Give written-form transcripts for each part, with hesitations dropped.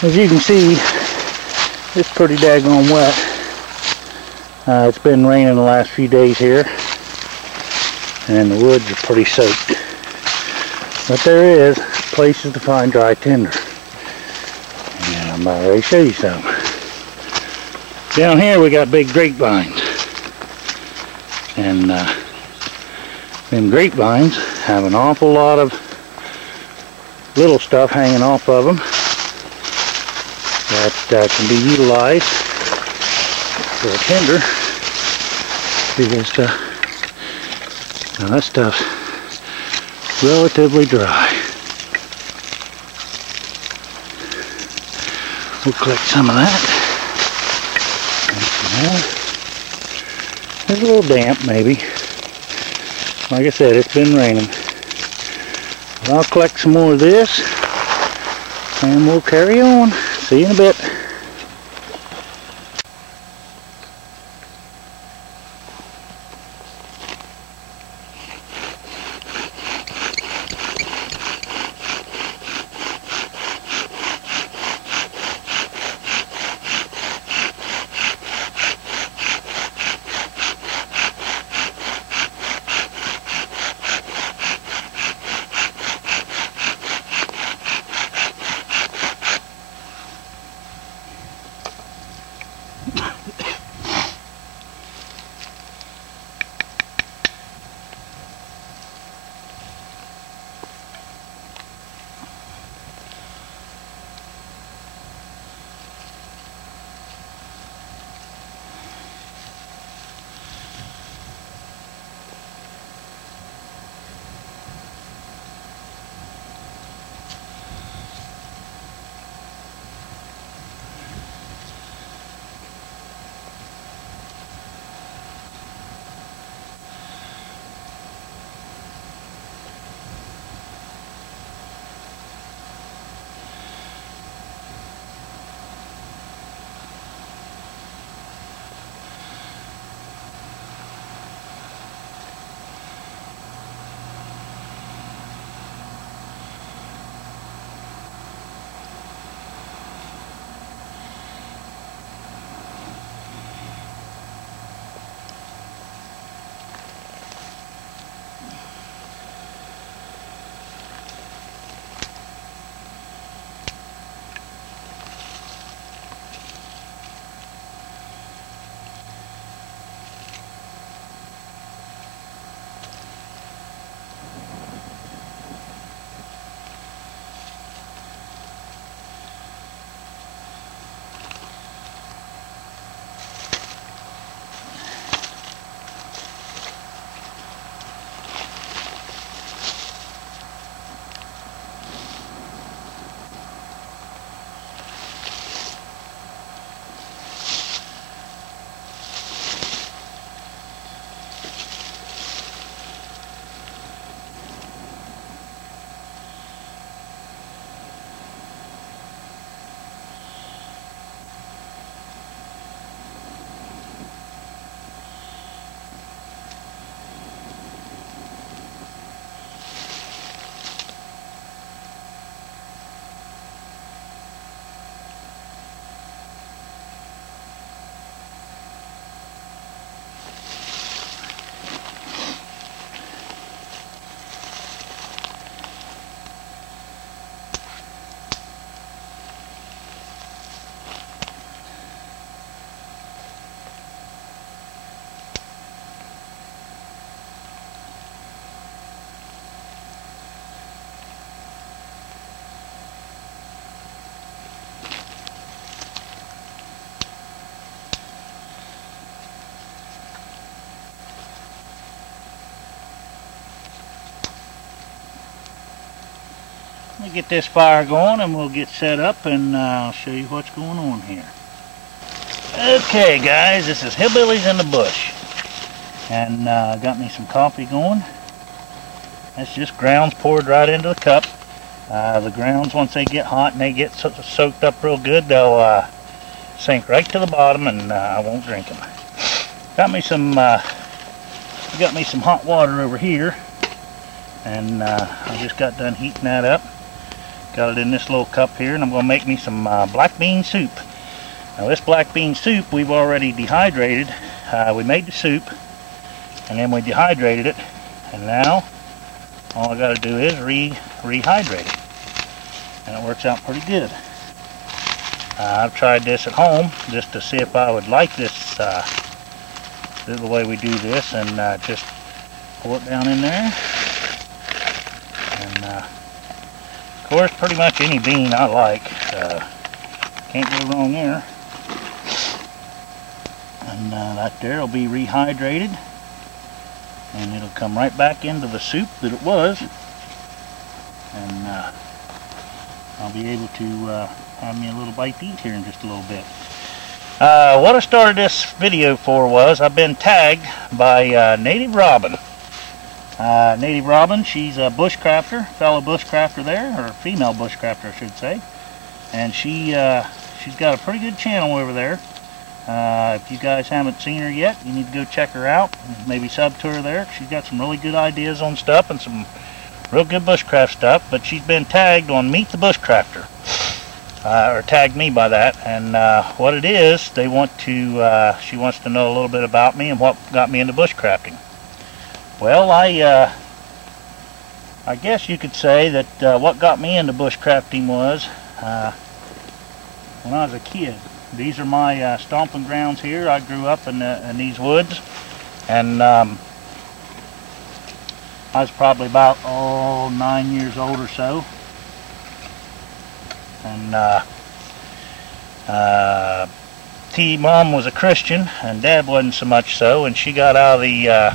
As you can see, it's pretty daggone wet. It's been raining the last few days here, and the woods are pretty soaked. But there is places to find dry tinder, and I'm about ready to show you some. Down here we got big grapevines, and them grapevines have an awful lot of little stuff hanging off of them that can be utilized for a tinder, because that stuff's relatively dry. We'll collect some of that. It's a little damp, maybe. Like I said, it's been raining. But I'll collect some more of this, and we'll carry on. See you in a bit. Let me get this fire going and we'll get set up, and I'll show you what's going on here. Okay guys, this is Hillbillies in the Bush, and got me some coffee going. That's just grounds poured right into the cup. The grounds, once they get hot and they get soaked up real good, they'll sink right to the bottom, and I won't drink them. Got me some hot water over here, and I just got done heating that up. Got it in this little cup here, and I'm going to make me some black bean soup. Now this black bean soup we've already dehydrated. We made the soup, and then we dehydrated it, and now all I got to do is rehydrate it, and it works out pretty good. I've tried this at home just to see if I would like this, the way we do this, and just pour it down in there. And of course, pretty much any bean I like, can't go wrong there. And that there will be rehydrated, and it'll come right back into the soup that it was, and I'll be able to have me a little bite to eat here in just a little bit. What I started this video for was I've been tagged by Native Robin. Native Robin, she's a bushcrafter, fellow bushcrafter there, or female bushcrafter I should say, and she's got a pretty good channel over there. If you guys haven't seen her yet, you need to go check her out, maybe sub to her there. She's got some really good ideas on stuff and some real good bushcraft stuff, but she's been tagged on Meet the Bushcrafter, or tagged me by that, and what it is, they want to, she wants to know a little bit about me and what got me into bushcrafting. Well, I guess you could say that what got me into bushcrafting was when I was a kid. These are my stomping grounds here. I grew up in these woods, and I was probably about 9 years old or so. And Mom was a Christian, and Dad wasn't so much so, and she got out of the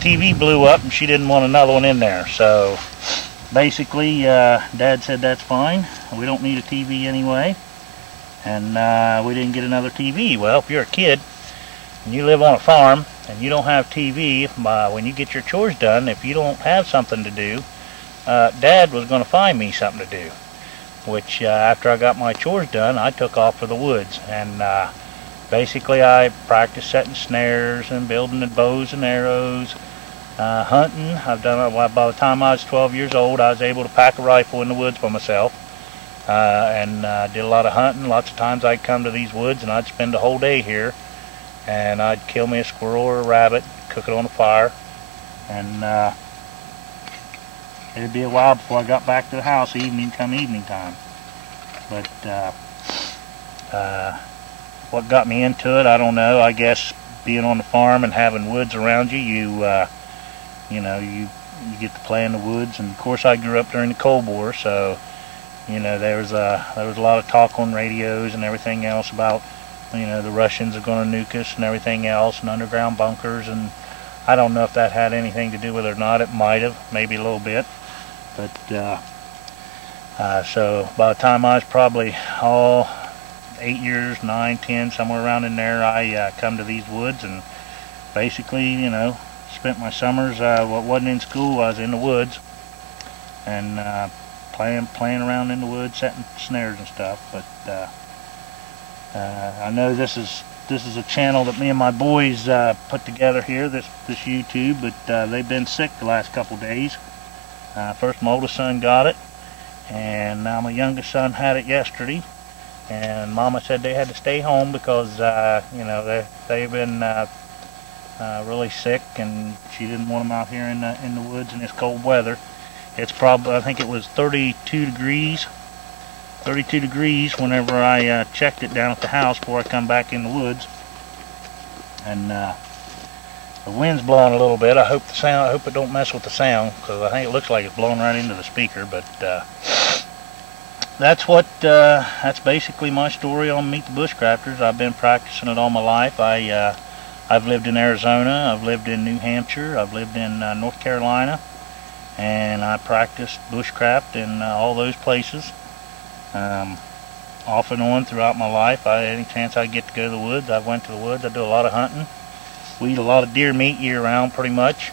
TV blew up, and she didn't want another one in there. So basically, Dad said that's fine. We don't need a TV anyway. And we didn't get another TV. Well, if you're a kid and you live on a farm and you don't have TV, when you get your chores done, if you don't have something to do, Dad was going to find me something to do. Which after I got my chores done, I took off for the woods, and basically I practiced setting snares and building the bows and arrows, hunting. I've done it. By the time I was 12 years old, I was able to pack a rifle in the woods by myself. And did a lot of hunting. Lots of times I'd come to these woods and I'd spend a whole day here, and I'd kill me a squirrel or a rabbit, cook it on the fire, and it'd be a while before I got back to the house evening time. But what got me into it, I don't know. I guess being on the farm and having woods around you, you get to play in the woods. And of course I grew up during the Cold War, so there was a lot of talk on radios and everything else about, the Russians are going to nuke us and everything else, and underground bunkers, and I don't know if that had anything to do with it or not. It might have, maybe a little bit, but so by the time I was probably 8 years, 9, 10, somewhere around in there, I come to these woods, and basically, spent my summers, what wasn't in school, I was in the woods, and playing around in the woods, setting snares and stuff. But I know this is a channel that me and my boys put together here, this YouTube, but they've been sick the last couple days. First my oldest son got it, and now my youngest son had it yesterday, and Mama said they had to stay home because they've been really sick, and she didn't want them out here in the woods in this cold weather. It's probably, I think it was 32 degrees whenever I checked it down at the house before I come back in the woods. And the wind's blowing a little bit. I hope it don't mess with the sound, because I think it looks like it's blowing right into the speaker. But that's basically my story on Meet the Bushcrafters. I've been practicing it all my life. I've lived in Arizona, I've lived in New Hampshire, I've lived in North Carolina, and I practiced bushcraft in all those places, off and on throughout my life. Any chance I get to go to the woods, I went to the woods. I do a lot of hunting. We eat a lot of deer meat year round, pretty much.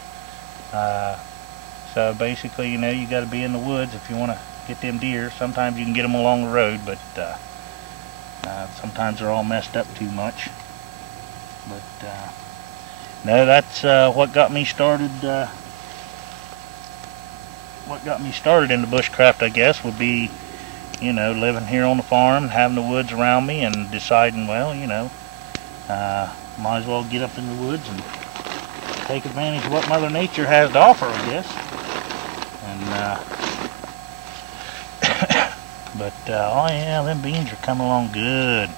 So basically, you got to be in the woods if you want to get them deer. Sometimes you can get them along the road, but sometimes they're all messed up too much. But no, that's what got me started what got me started into bushcraft, I guess, would be, you know, living here on the farm, having the woods around me, and deciding, well, you know, might as well get up in the woods and take advantage of what Mother Nature has to offer, I guess. And but oh yeah, them beans are coming along good.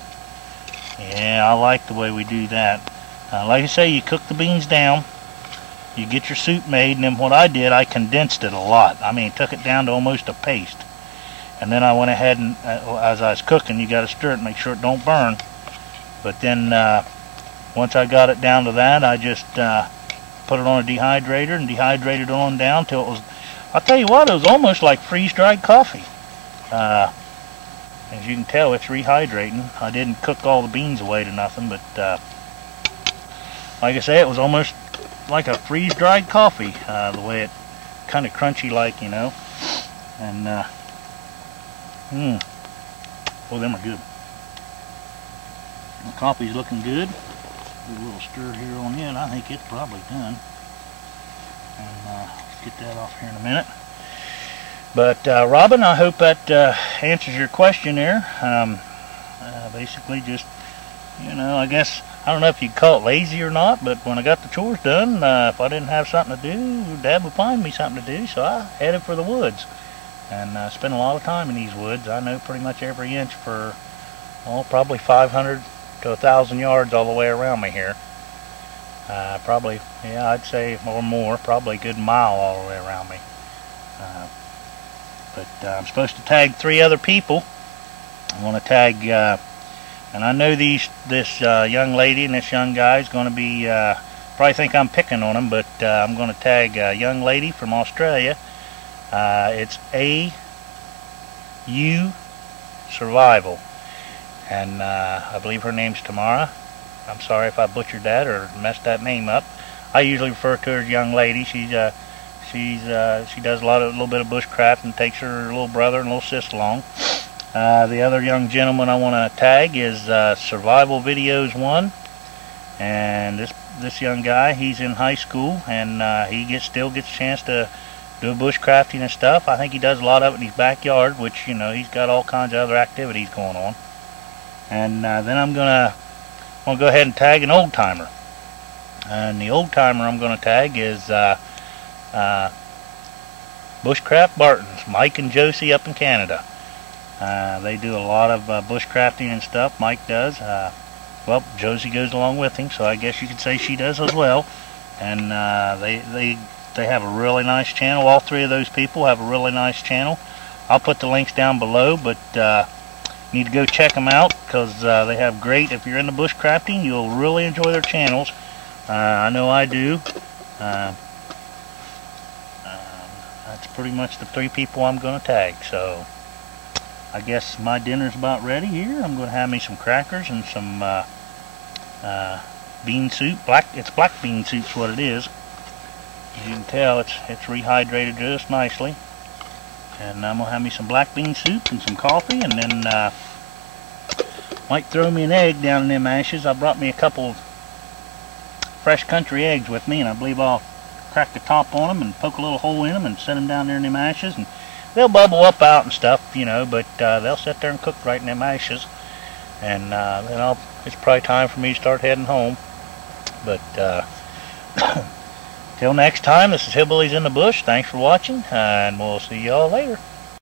Yeah, I like the way we do that. Like I say, you cook the beans down, you get your soup made, and then what I did, I condensed it a lot. I mean, took it down to almost a paste. And then I went ahead and, as I was cooking, you got to stir it, make sure it don't burn. But then, once I got it down to that, I just put it on a dehydrator and dehydrated it on down till it was, I'll tell you what, it was almost like freeze-dried coffee. As you can tell, it's rehydrating. I didn't cook all the beans away to nothing, but like I say, it was almost like a freeze-dried coffee, the way it kind of crunchy like, you know. And oh, them are good. The coffee's looking good. Do a little stir here on it. I think it's probably done. And let's get that off here in a minute. But Robin, I hope that answers your question there. Basically, just, you know, I guess, I don't know if you'd call it lazy or not, but when I got the chores done, if I didn't have something to do, Dad would find me something to do, so I headed for the woods. And spent a lot of time in these woods. I know pretty much every inch for, well, probably 500 to 1,000 yards all the way around me here. Probably, yeah, I'd say or more, probably a good mile all the way around me. But I'm supposed to tag 3 other people. I want to tag, and I know this young lady and this young guy is going to be, probably think I'm picking on them, but I'm going to tag a young lady from Australia. It's AU Survival, and I believe her name's Tamara. I'm sorry if I butchered that or messed that name up. I usually refer to her as young lady. She does a little bit of bushcraft and takes her little brother and little sis along. The other young gentleman I want to tag is Survival Videos 1, and this young guy, he's in high school, and he still gets a chance to do bushcrafting and stuff. I think he does a lot of it in his backyard, which, you know, he's got all kinds of other activities going on. And then I'm gonna go ahead and tag an old timer, and the old timer I'm gonna tag is Bushcraft Bartons, Mike and Josie up in Canada. They do a lot of bushcrafting and stuff. Mike does. Well, Josie goes along with him, so I guess you could say she does as well. And they have a really nice channel. All 3 of those people have a really nice channel. I'll put the links down below, but you need to go check them out, because they have great, if you're into bushcrafting, you'll really enjoy their channels. I know I do. That's pretty much the 3 people I'm going to tag. So I guess my dinner's about ready here. I'm going to have me some crackers and some bean soup. It's black bean soup's what it is. As you can tell, it's rehydrated just nicely. And I'm going to have me some black bean soup and some coffee, and then might throw me an egg down in them ashes. I brought me a couple fresh country eggs with me, and I believe I'll crack the top on them and poke a little hole in them and set them down there in them ashes, and they'll bubble up out and stuff, you know, but they'll sit there and cook right in them ashes. And then it's probably time for me to start heading home. But till next time, this is Hillbillies in the Bush. Thanks for watching, and we'll see y'all later.